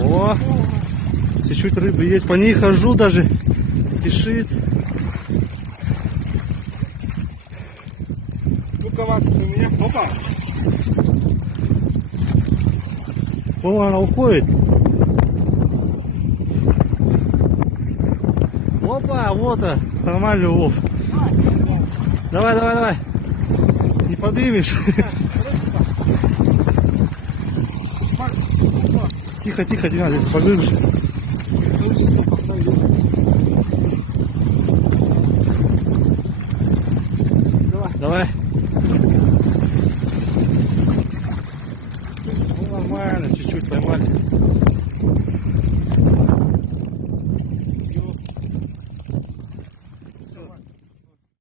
О, чуть-чуть рыбы есть. По ней хожу даже. Кишит. Ну-ка, у меня. Опа! О, она уходит. Опа, вот а. Нормальный улов. Давай, давай, давай. Не поднимешь. Тихо, тихо, Дима, здесь поглубже. Давай.